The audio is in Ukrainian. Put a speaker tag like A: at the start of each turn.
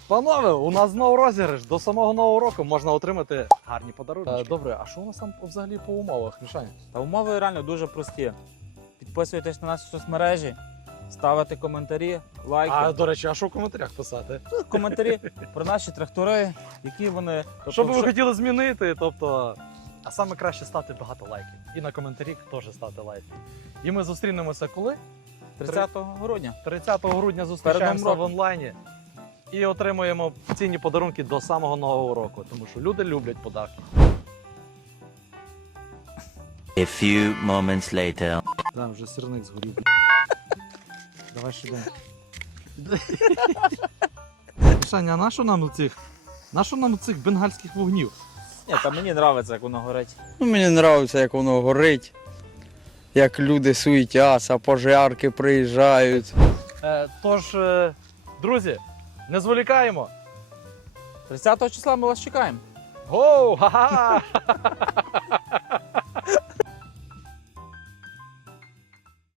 A: Панове, у нас знову розіграш. До самого нового року можна отримати гарні подарунки. Добре, а що у нас там взагалі по умовах, Мішаня?
B: Та умови реально дуже прості. Підписуйтесь на наші соцмережі, ставите коментарі, лайки.
A: А, до речі, а що в коментарях писати?
B: Коментарі про наші трактори, які вони. Тобто,
A: Що би ви хотіли змінити, тобто... А саме краще ставте багато лайків. І на коментарі теж ставте лайки. І ми зустрінемося коли?
B: 30 грудня.
A: 30 грудня
B: Перед
A: зустрічаємося
B: Новим
A: в онлайні. І отримуємо цінні подарунки до самого нового року. Тому що люди люблять подарки.
C: A few moments later.
A: Там вже сирник згорів. Давай ще йдемо. Саня, а на що нам цих бенгальських вогнів?
B: Ні, та мені подобається, як воно горить.
D: Ну, мені подобається, як воно горить, як люди суетяться, пожарки приїжджають.
A: Тож, друзі, не зволікаємо.
B: 30 числа ми вас чекаємо.
A: Гоу! Ха-ха!